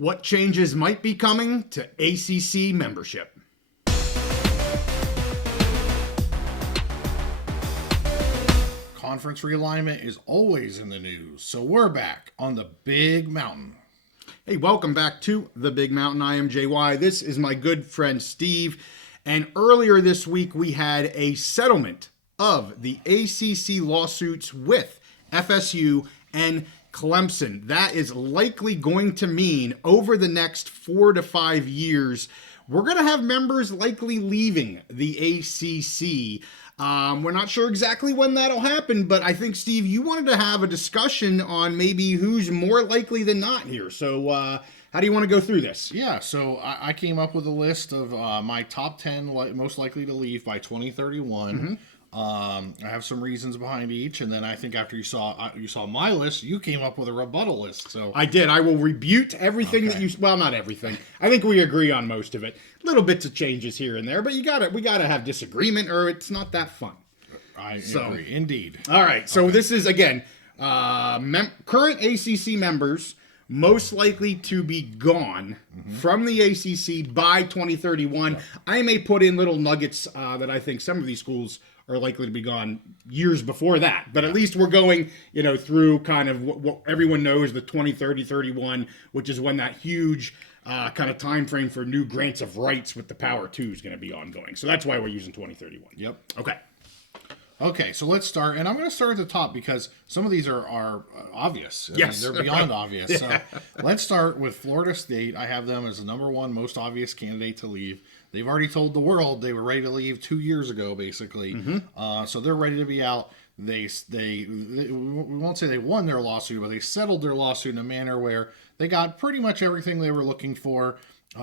What changes might be coming to ACC membership? Conference realignment is always in the news, so we're back on the Big Mountain. Hey, welcome back to the Big Mountain. I am JY. This is my good friend Steve. And earlier this week, we had a settlement of the ACC lawsuits with FSU and Clemson. That is likely going to mean over the next 4 to 5 years, we're going to have members likely leaving the ACC. We're not sure exactly when that'll happen, but I think, Steve, you wanted to have a discussion on maybe who's more likely than not here. So how do you want to go through this? Yeah, so I came up with a list of my top 10 most likely to leave by 2031. Mm-hmm. I have some reasons behind each, and then I think after you saw my list, you came up with a rebuttal list. So I did. I will rebuke everything that you. Well, not everything. I think we agree on most of it. Little bits of changes here and there, but we gotta have disagreement, or it's not that fun. I agree, indeed. All right. So this is again current ACC members most likely to be gone from the ACC by 2031. Yeah. I may put in little nuggets that I think some of these schools are likely to be gone years before that. But at least we're going, through kind of what everyone knows, the 2030, 31, which is when that huge kind of time frame for new grants of rights with the Power 2 is going to be ongoing. So that's why we're using 2031. Yep. Okay, so let's start, and I'm going to start at the top because some of these are obvious. Yes. They're beyond obvious. So let's start with Florida State. I have them as the number one most obvious candidate to leave. They've already told the world they were ready to leave 2 years ago, basically. Mm-hmm. So they're ready to be out. We won't say they won their lawsuit, but they settled their lawsuit in a manner where they got pretty much everything they were looking for.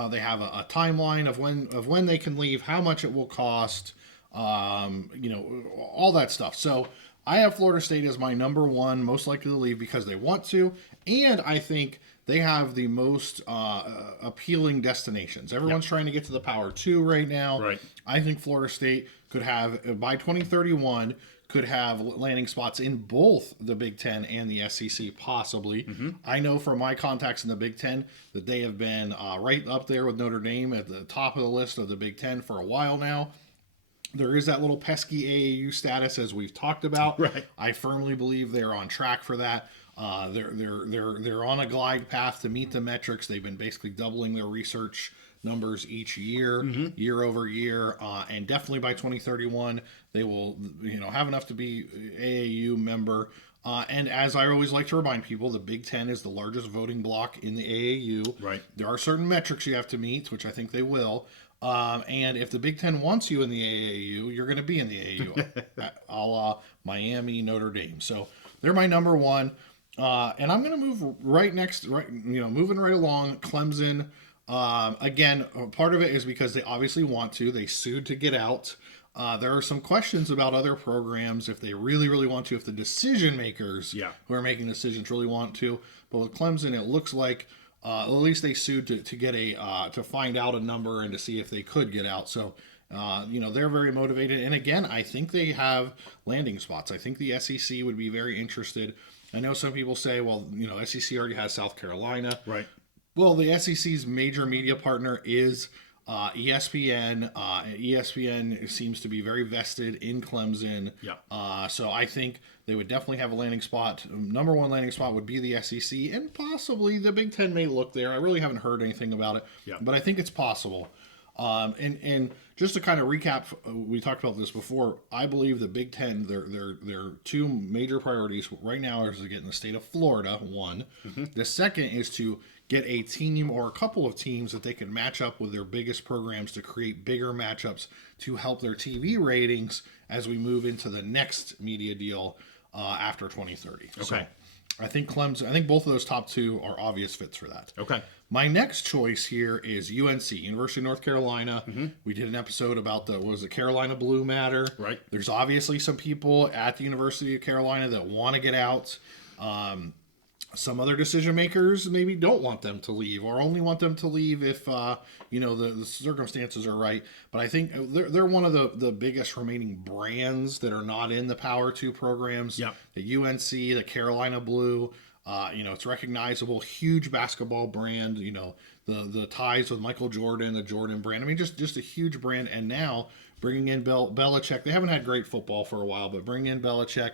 They have a timeline of when they can leave, how much it will cost. All that stuff. So I have Florida State as my number one most likely to leave because they want to, and I think they have the most appealing destinations. Everyone's trying to get to the Power 2 right now. Right. I think Florida State could have, by 2031, could have landing spots in both the Big Ten and the SEC, possibly. Mm-hmm. I know from my contacts in the Big Ten that they have been right up there with Notre Dame at the top of the list of the Big Ten for a while now. There is that little pesky AAU status, as we've talked about. Right. I firmly believe they're on track for that. They're on a glide path to meet the metrics. They've been basically doubling their research numbers each year, year over year, and definitely by 2031 they will, have enough to be AAU member. And as I always like to remind people, the Big Ten is the largest voting block in the AAU. Right. There are certain metrics you have to meet, which I think they will. And if the Big Ten wants you in the AAU, you're going to be in the AAU, a la Miami, Notre Dame. So they're my number one. And I'm going to move moving right along, Clemson. Again, part of it is because they obviously want to. They sued to get out. There are some questions about other programs if they really, really want to, if the decision makers who are making decisions really want to. But with Clemson, it looks like at least they sued to get to find out a number and to see if they could get out. So, they're very motivated. And again, I think they have landing spots. I think the SEC would be very interested. I know some people say, well, SEC already has South Carolina. Right. Well, the SEC's major media partner is ESPN. ESPN seems to be very vested in Clemson. Yeah. So I think they would definitely have a landing spot. Number one landing spot would be the SEC, and possibly the Big Ten may look there. I really haven't heard anything about it, but I think it's possible. And just to kind of recap, we talked about this before. I believe the Big Ten, their two major priorities right now is to get in the state of Florida. One, the second is to get a team or a couple of teams that they can match up with their biggest programs to create bigger matchups to help their TV ratings as we move into the next media deal after 2030. Okay. So I think both of those top two are obvious fits for that. Okay. My next choice here is UNC, University of North Carolina. We did an episode about the Carolina Blue matter. Right. There's obviously some people at the University of Carolina that want to get out. Some other decision makers maybe don't want them to leave or only want them to leave if the circumstances are right. But I think they're one of the biggest remaining brands that are not in the Power 2 programs. Yep. The UNC, the Carolina Blue. It's recognizable, huge basketball brand. The ties with Michael Jordan, the Jordan brand. I mean, just a huge brand. And now bringing in Belichick, they haven't had great football for a while, but bringing in Belichick,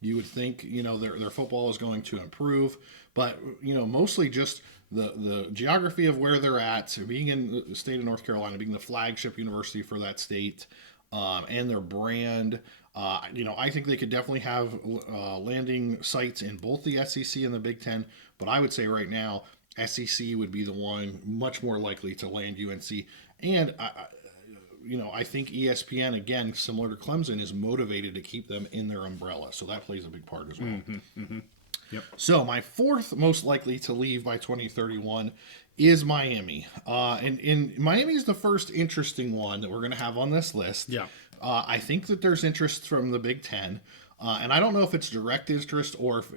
you would think their football is going to improve. But mostly just the geography of where they're at, being in the state of North Carolina, being the flagship university for that state, and their brand. I think they could definitely have landing sites in both the SEC and the Big Ten, but I would say right now, SEC would be the one much more likely to land UNC. And, I think ESPN, again, similar to Clemson, is motivated to keep them in their umbrella. So that plays a big part as well. Mm-hmm, mm-hmm. Yep. So my fourth most likely to leave by 2031 is Miami. And Miami is the first interesting one that we're going to have on this list. Yeah. I think that there's interest from the Big Ten. And I don't know if it's direct interest or if,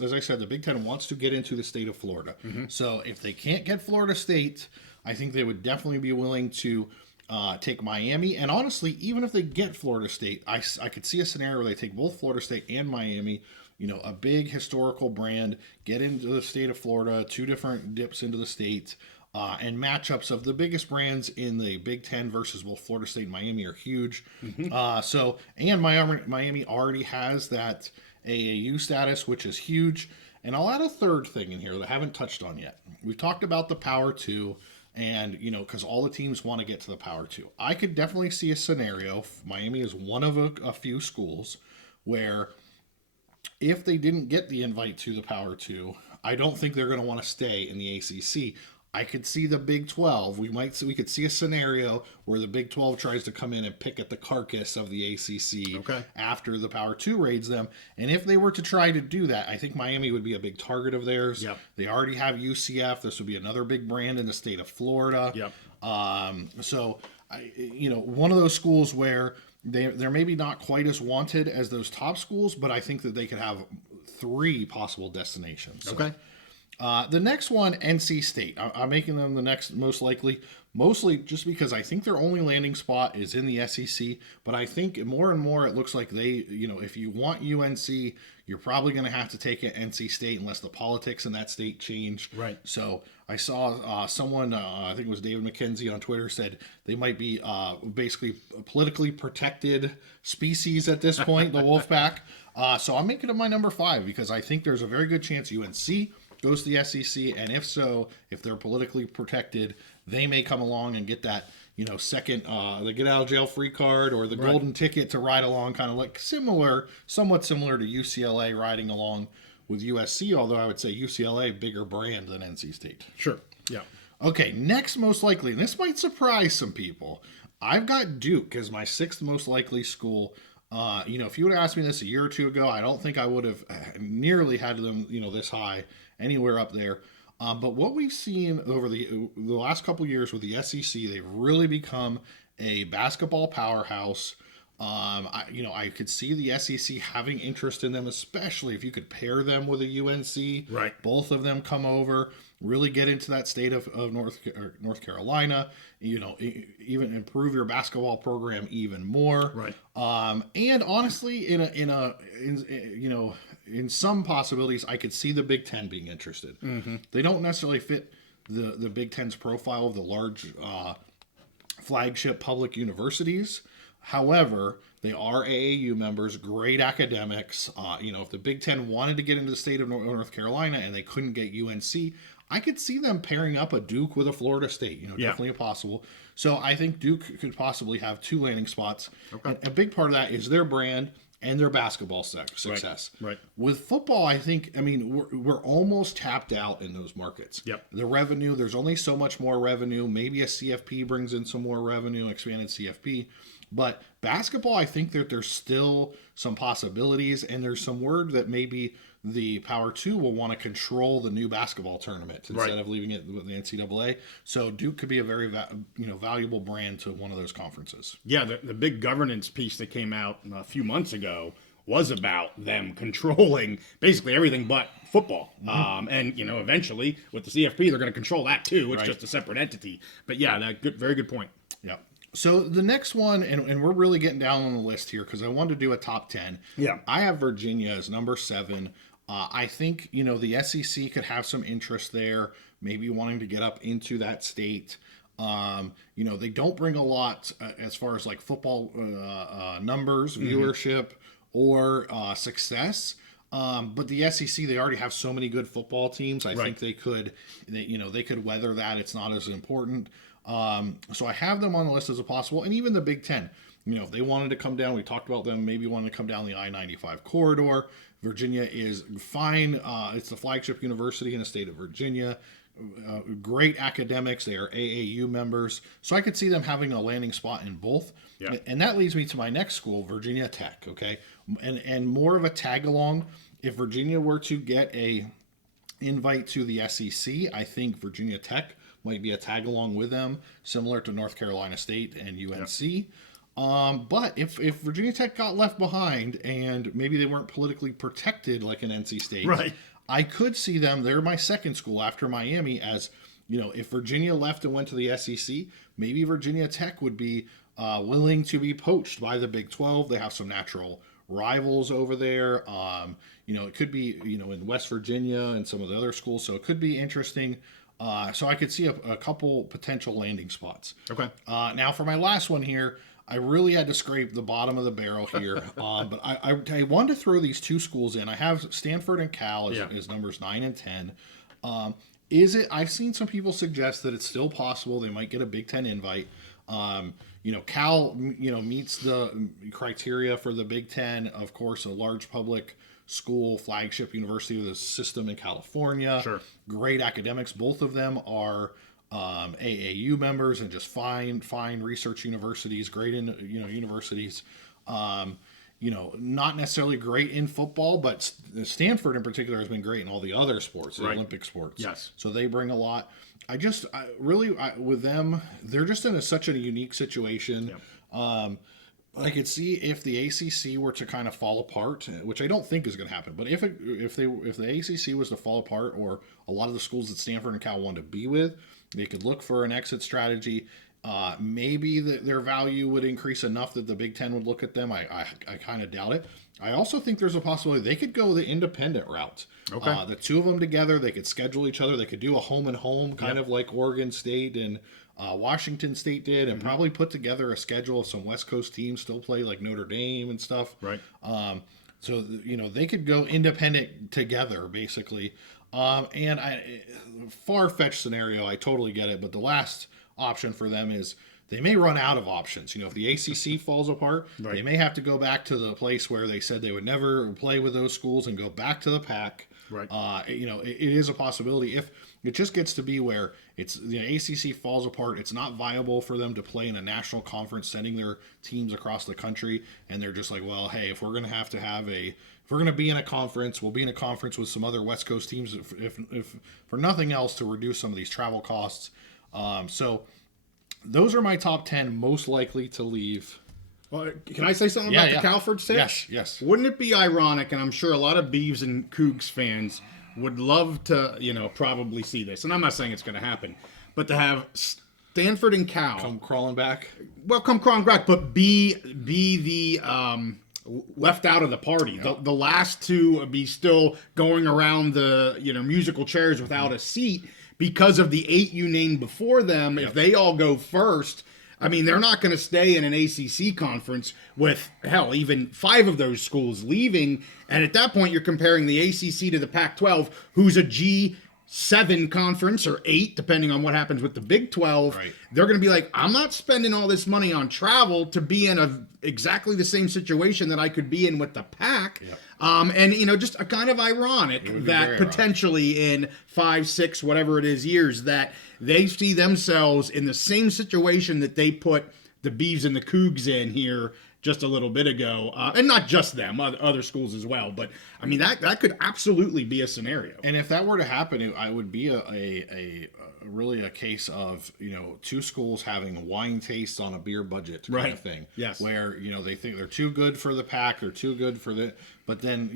as I said, the Big Ten wants to get into the state of Florida. Mm-hmm. So if they can't get Florida State, I think they would definitely be willing to take Miami. And honestly, even if they get Florida State, I could see a scenario where they take both Florida State and Miami, a big historical brand, get into the state of Florida, 2 different dips into the state, and matchups of the biggest brands in the Big Ten versus both Florida State and Miami are huge. Mm-hmm. And Miami already has that AAU status, which is huge. And I'll add a third thing in here that I haven't touched on yet. We've talked about the Power 2, and, because all the teams want to get to the Power 2. I could definitely see a scenario, Miami is one of a few schools, where if they didn't get the invite to the Power 2, I don't think they're going to want to stay in the ACC. I could see the Big 12. We could see a scenario where the Big 12 tries to come in and pick at the carcass of the ACC after the Power 2 raids them. And if they were to try to do that, I think Miami would be a big target of theirs. Yep. They already have UCF. This would be another big brand in the state of Florida. Yep. One of those schools where they're maybe not quite as wanted as those top schools, but I think that they could have 3 possible destinations. So, okay. The next one, NC State. I'm making them the next most likely, mostly just because I think their only landing spot is in the SEC. But I think more and more it looks like they, if you want UNC, you're probably going to have to take it NC State unless the politics in that state change. Right. So I saw someone, I think it was David McKenzie on Twitter, said they might be basically a politically protected species at this point, the Wolfpack. So I'm making it my number 5 because I think there's a very good chance UNC goes to the SEC, and if so, if they're politically protected, they may come along and get that, second, the get out of jail free card or the golden ticket to ride along, kind of like somewhat similar to UCLA riding along with USC, although I would say UCLA bigger brand than NC State. Sure. Yeah. Okay, next most likely, and this might surprise some people. I've got Duke as my 6th most likely school. If you would have asked me this a year or 2 ago, I don't think I would have nearly had them, this high, anywhere up there. But what we've seen over the last couple years with the SEC, they've really become a basketball powerhouse. I could see the SEC having interest in them, especially if you could pair them with a UNC. Right. Both of them come over, really get into that state of North Carolina. Even improve your basketball program even more. Right. And honestly, in some possibilities, I could see the Big Ten being interested. Mm-hmm. They don't necessarily fit the Big Ten's profile of the large flagship public universities. However, they are AAU members, great academics. If the Big Ten wanted to get into the state of North Carolina and they couldn't get UNC, I could see them pairing up a Duke with a Florida State. Definitely possible. So I think Duke could possibly have 2 landing spots. Okay. And a big part of that is their brand and their basketball success. Right. With football, I think, we're almost tapped out in those markets. Yep. The revenue, there's only so much more revenue. Maybe a CFP brings in some more revenue, expanded CFP. But basketball, I think that there's still some possibilities, and there's some word that maybe the Power 2 will want to control the new basketball tournament instead of leaving it with the NCAA. So Duke could be a very valuable brand to one of those conferences. Yeah, the big governance piece that came out a few months ago was about them controlling basically everything but football. Mm-hmm. And eventually with the CFP, they're going to control that too. It's just a separate entity. But yeah, very good point. Yeah. So the next one, and we're really getting down on the list here because I wanted to do a top 10. Yeah. I have Virginia as number 7. I think, you know, the SEC could have some interest there, maybe wanting to get up into that state. You know, they don't bring a lot as far as like football numbers, viewership, or success. But the SEC, they already have so many good football teams. I think they could, they could weather that. It's not as important. So I have them on the list as a possible, and even the Big Ten. You know, if they wanted to come down, we talked about them maybe wanting to come down the I-95 corridor. Virginia is fine. It's the flagship university in the state of Virginia. Great academics. They are AAU members. So I could see them having a landing spot in both. Yeah. And that leads me to my next school, Virginia Tech, okay? And more of a tag along. If Virginia were to get a invite to the SEC, I think Virginia Tech might be a tag along with them, similar to North Carolina State and UNC. Yeah. But if Virginia Tech got left behind and maybe they weren't politically protected like an NC State, right, I could see them, they're my second school after Miami, as, you know, if Virginia left and went to the SEC, maybe Virginia Tech would be willing to be poached by the Big 12. They have some natural rivals over there. You know, it could be, you know, in West Virginia and some of the other schools, so it could be interesting. So I could see a couple potential landing spots. Okay. Now for my last one here, I really had to scrape the bottom of the barrel here, but I wanted to throw these two schools in. I have Stanford and Cal as numbers 9 and 10. I've seen some people suggest that it's still possible they might get a Big Ten invite. You know, Cal, you know, meets the criteria for the Big Ten. Of course, a large public school, flagship university with a system in California. Sure. Great academics. Both of them are AAU members and just fine research universities, great universities. You know, not necessarily great in football, but Stanford in particular has been great in all the other sports, the Olympic sports. Yes. So they bring a lot. With them, they're just in such a unique situation. Yeah. I could see if the ACC were to kind of fall apart, which I don't think is going to happen. But if the ACC was to fall apart, or a lot of the schools that Stanford and Cal wanted to be with, they could look for an exit strategy. Maybe their value would increase enough that the Big Ten would look at them. I kind of doubt it. I also think there's a possibility they could go the independent route. Okay. The two of them together, they could schedule each other. They could do a home and home, kind of like Oregon State and Washington State did, and probably put together a schedule of some West Coast teams still play, like Notre Dame and stuff. Right. So, you know, they could go independent together, basically. And far-fetched scenario, I totally get it, but the last option for them is they may run out of options. You know, if the ACC falls apart, they may have to go back to the place where they said they would never play with those schools and go back to the Pac. Right. You know, it is a possibility. If it just gets to be where it's the ACC falls apart, it's not viable for them to play in a national conference, sending their teams across the country, and they're just like, well, hey, if we're going to if we're going to be in a conference, we'll be in a conference with some other West Coast teams, if for nothing else, to reduce some of these travel costs. So those are my top 10 most likely to leave. Well, can I say something about the Calford six? Yes. Wouldn't it be ironic, and I'm sure a lot of Beavs and Cougs fans would love to, you know, probably see this, and I'm not saying it's going to happen, but to have Stanford and Cal come crawling back. Well, come crawling back, but be the left out of the party. Yep. The last to be still going around the, you know, musical chairs without a seat because of the 8 you named before them. Yep. If they all go first, I mean, they're not going to stay in an ACC conference with, hell, even 5 of those schools leaving. And at that point, you're comparing the ACC to the Pac-12, who's a G7 conference, or 8, depending on what happens with the Big 12. Right. They're going to be like, I'm not spending all this money on travel to be in exactly the same situation that I could be in with the Pac. Yep. And, you know, just a kind of ironic that potentially in 5, 6, whatever it is years, that they see themselves in the same situation that they put the Beavs and the Cougs in here just a little bit ago. And not just them, other schools as well. But, I mean, that could absolutely be a scenario. And if that were to happen, it would be really a case of, you know, 2 schools having wine tastes on a beer budget kind of thing. Yes. Where, you know, they think they're too good for the Pac, they're too good for but then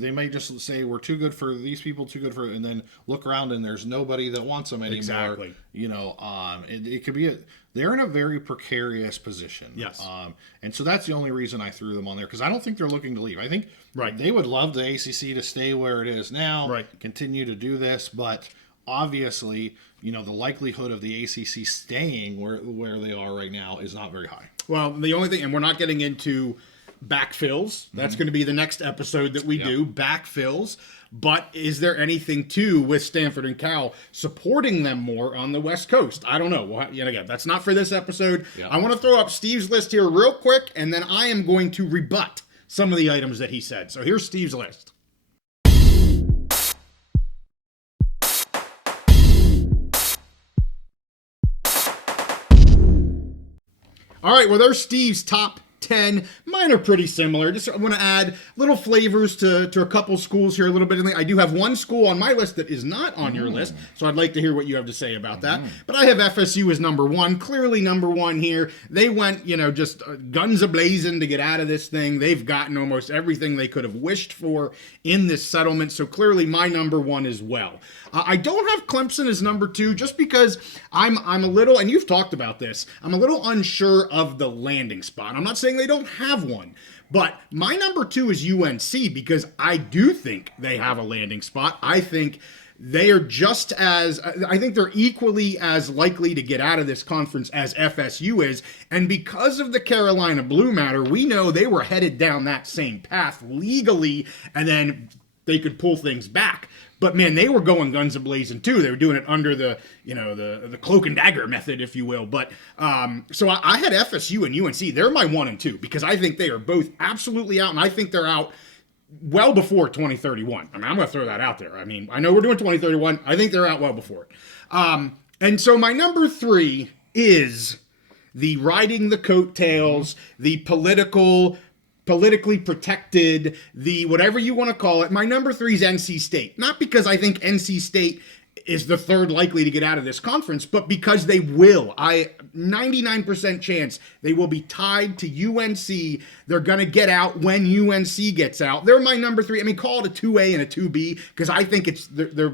they may just say we're too good for these people, too good for, and then look around and there's nobody that wants them anymore. Exactly. It could be they're in a very precarious position. Yes. And so that's the only reason I threw them on there, because I don't think they're looking to leave. I think Right. they would love the ACC to stay where it is now, Right. continue to do this, but obviously, the likelihood of the ACC staying where they are right now is not very high. Well, the only thing, and we're not getting into backfills. That's going to be the next episode that we do, backfills. But is there anything with Stanford and Cal supporting them more on the West Coast? I don't know. Well, again, that's not for this episode. Yeah. I want to throw up Steve's list here real quick, and then I am going to rebut some of the items that he said. So here's Steve's list. All right, well, there's Steve's top 10. Mine are pretty similar. Just I want to add little flavors to a couple schools here a little bit. I do have one school on my list that is not on your list, so I'd like to hear what you have to say about that. But I have FSU as number one, clearly number one here. They went, just guns a-blazing to get out of this thing. They've gotten almost everything they could have wished for in this settlement, so clearly my number one as well. I don't have Clemson as number two just because I'm a little, and you've talked about this, I'm a little unsure of the landing spot. I'm not saying they don't have one, but my number two is UNC because I do think they have a landing spot. I think they are I think they're equally as likely to get out of this conference as FSU is. And because of the Carolina Blue matter, we know they were headed down that same path legally, and then they could pull things back. But man, they were going guns a-blazing too. They were doing it under the cloak and dagger method, if you will. But so I had FSU and UNC. They're my 1 and 2 because I think they are both absolutely out, and I think they're out well before 2031. I'm going to throw that out there. I know we're doing 2031. I think they're out well before it. And so my number 3 is the riding the coattails, the politically protected, the whatever you want to call it. My number 3 is NC State. Not because I think NC State is the third likely to get out of this conference, but because they will. 99% chance they will be tied to UNC. They're going to get out when UNC gets out. They're my number 3. Call it a 2A and a 2B because I think they're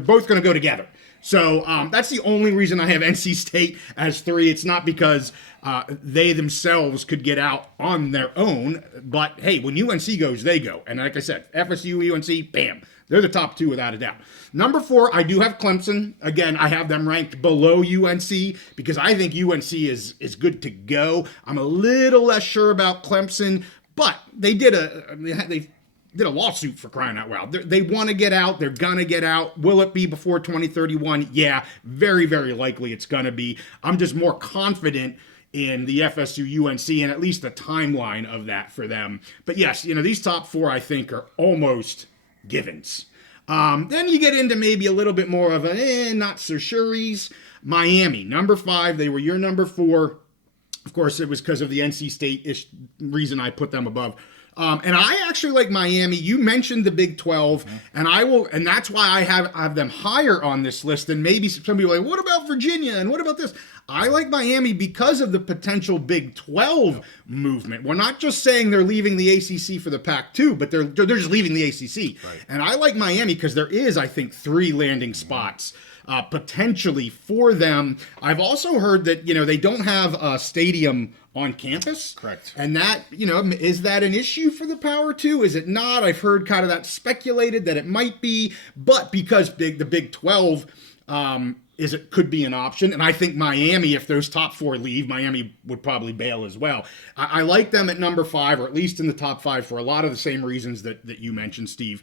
both going to go together. So that's the only reason I have NC State as 3. It's not because they themselves could get out on their own, but hey, when UNC goes, they go. And like I said, FSU, UNC, bam, they're the top 2 without a doubt. Number 4, I do have Clemson. Again, I have them ranked below UNC because I think UNC is good to go. I'm a little less sure about Clemson, but they did a lawsuit for crying out loud. They want to get out. They're going to get out. Will it be before 2031? Yeah, very, very likely it's going to be. I'm just more confident in the FSU UNC and at least the timeline of that for them. But yes, these top 4 I think are almost givens. Then you get into maybe a little bit more of a not so sure's. Miami, number 5. They were your number 4. Of course, it was because of the NC State-ish reason I put them above. And I actually like Miami. You mentioned the Big 12, and that's why I have them higher on this list than maybe some people are like, what about Virginia and what about this? I like Miami because of the potential Big 12 movement. We're not just saying they're leaving the ACC for the Pac-2, but they're just leaving the ACC. Right. And I like Miami because there is, I think, 3 landing spots potentially for them. I've also heard that, they don't have a stadium on campus. Correct. And that, is that an issue for the Power 2? Is it not? I've heard kind of that speculated that it might be, but because the Big 12 could be an option. And I think Miami, if those top 4 leave, Miami would probably bail as well. I like them at number 5, or at least in the top 5 for a lot of the same reasons that you mentioned, Steve.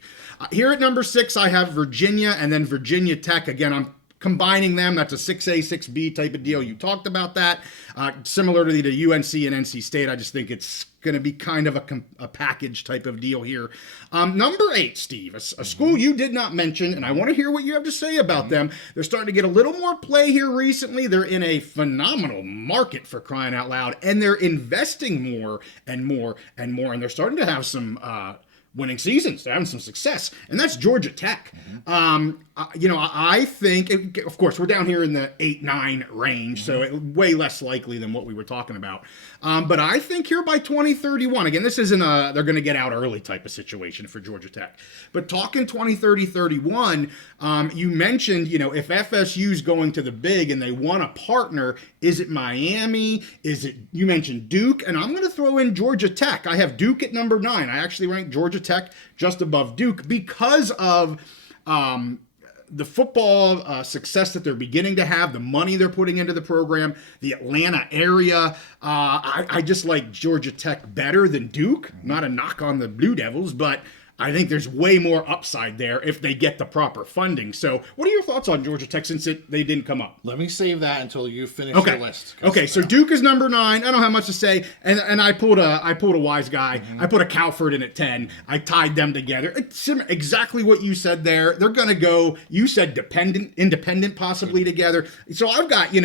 Here at number 6, I have Virginia and then Virginia Tech. Again, I'm combining them. That's a 6A, 6B type of deal. You talked about that. Similar to the UNC and NC State, I just think it's going to be kind of a package type of deal here. Number 8, Steve, a school you did not mention, and I want to hear what you have to say about them. They're starting to get a little more play here recently. They're in a phenomenal market for crying out loud, and they're investing more and more and more, and they're starting to have some winning seasons. They're having some success, and that's Georgia Tech. I think, of course, we're down here in the 8-9 range, so way less likely than what we were talking about. But I think here by 2031, again, this isn't a they're going to get out early type of situation for Georgia Tech. But talking 2030, 31, you mentioned, if FSU's going to the big and they want a partner, is it Miami? You mentioned Duke, and I'm going to throw in Georgia Tech. I have Duke at number 9. I actually ranked Georgia Tech just above Duke because of the football success that they're beginning to have, the money they're putting into the program, the Atlanta area. I just like Georgia Tech better than Duke. Not a knock on the Blue Devils, but I think there's way more upside there if they get the proper funding. So what are your thoughts on Georgia Tech since they didn't come up? Let me save that until you finish your list. Okay, so Duke is number 9. I don't have much to say. And I pulled a wise guy. I put a Calford in at 10. I tied them together. It's exactly what you said there. They're going to go, you said independent possibly together. So I've got,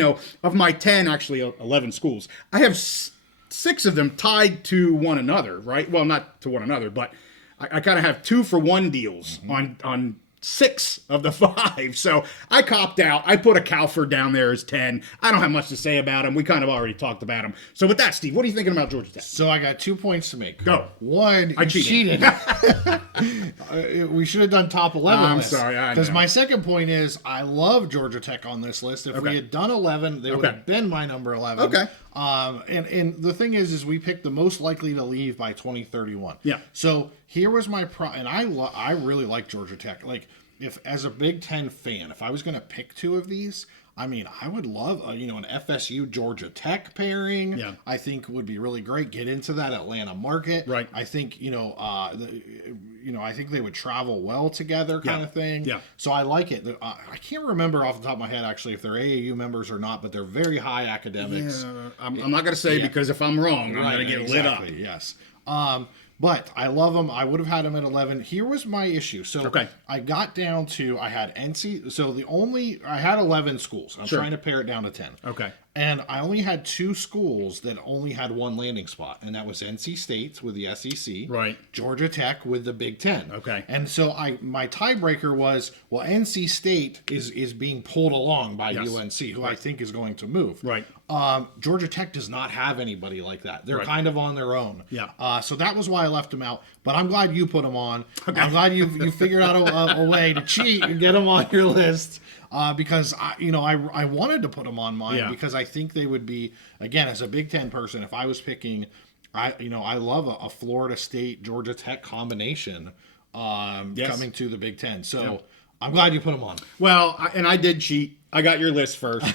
of my 10, actually 11 schools, I have 6 of them tied to one another, right? Well, not to one another, but I kind of have 2-for-1 deals on 6 of the 5. So I copped out. I put a Calford down there as 10. I don't have much to say about him. We kind of already talked about him. So with that, Steve, what are you thinking about Georgia Tech? So I got 2 points to make. Go. One, I cheated. We should have done top 11 I'm list. sorry. Because my second point is I love Georgia Tech on this list. If we had done 11, they would have been my number 11. Okay. And the thing is we picked the most likely to leave by 2031. Yeah. So here was my and I really like Georgia Tech. Like, if as a Big Ten fan, if I was going to pick 2 of these, I mean, I would love an FSU Georgia Tech pairing. Yeah. I think would be really great. Get into that Atlanta market. Right. I think I think they would travel well together, kind of thing. Yeah. So I like it. I can't remember off the top of my head actually if they're AAU members or not, but they're very high academics. Yeah, I'm not going to say because if I'm wrong, I'm going to get lit up. Yes. But I love them. I would have had them at 11. Here was my issue. So I got down to, I had NC. So I had 11 schools. I'm trying to pare it down to 10. Okay. And I only had 2 schools that only had 1 landing spot. And that was NC State with the SEC. Right. Georgia Tech with the Big Ten. Okay. And so my tiebreaker was, well, NC State is being pulled along by UNC, who I think is going to move. Right. Georgia Tech does not have anybody like that. They're kind of on their own. Yeah. So that was why I left them out. But I'm glad you put them on. Okay. I'm glad you figured out a way to cheat and get them on your list. Because I wanted to put them on mine because I think they would be, again, as a Big Ten person, if I was picking, I love a Florida State Georgia Tech combination coming to the Big Ten. So I'm glad you put them on. Well, and I did cheat. I got your list first,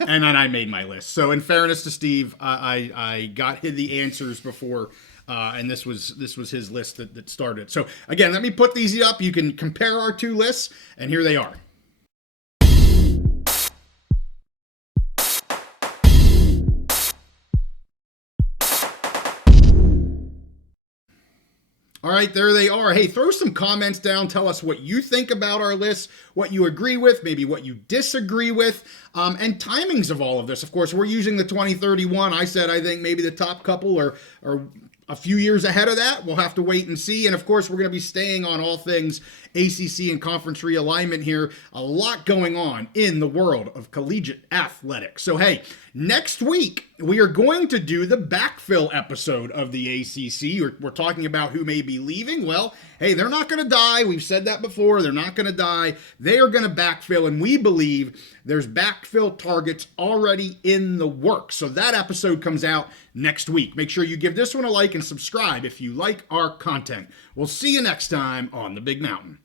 and then I made my list. So in fairness to Steve, I got the answers before. And this was his list that started. So again, let me put these up. You can compare our 2 lists, and here they are. All right, there they are. Hey, throw some comments down. Tell us what you think about our list, what you agree with, maybe what you disagree with, and timings of all of this. Of course, we're using the 2031. I said I think maybe the top couple are a few years ahead of that. We'll have to wait and see. And of course, we're going to be staying on all things ACC and conference realignment here. A lot going on in the world of collegiate athletics. So hey, next week, we are going to do the backfill episode of the ACC. We're talking about who may be leaving. Well, hey, they're not going to die. We've said that before. They're not going to die. They are going to backfill, and we believe there's backfill targets already in the works. So that episode comes out next week. Make sure you give this one a like and subscribe if you like our content. We'll see you next time on The Big Mountain.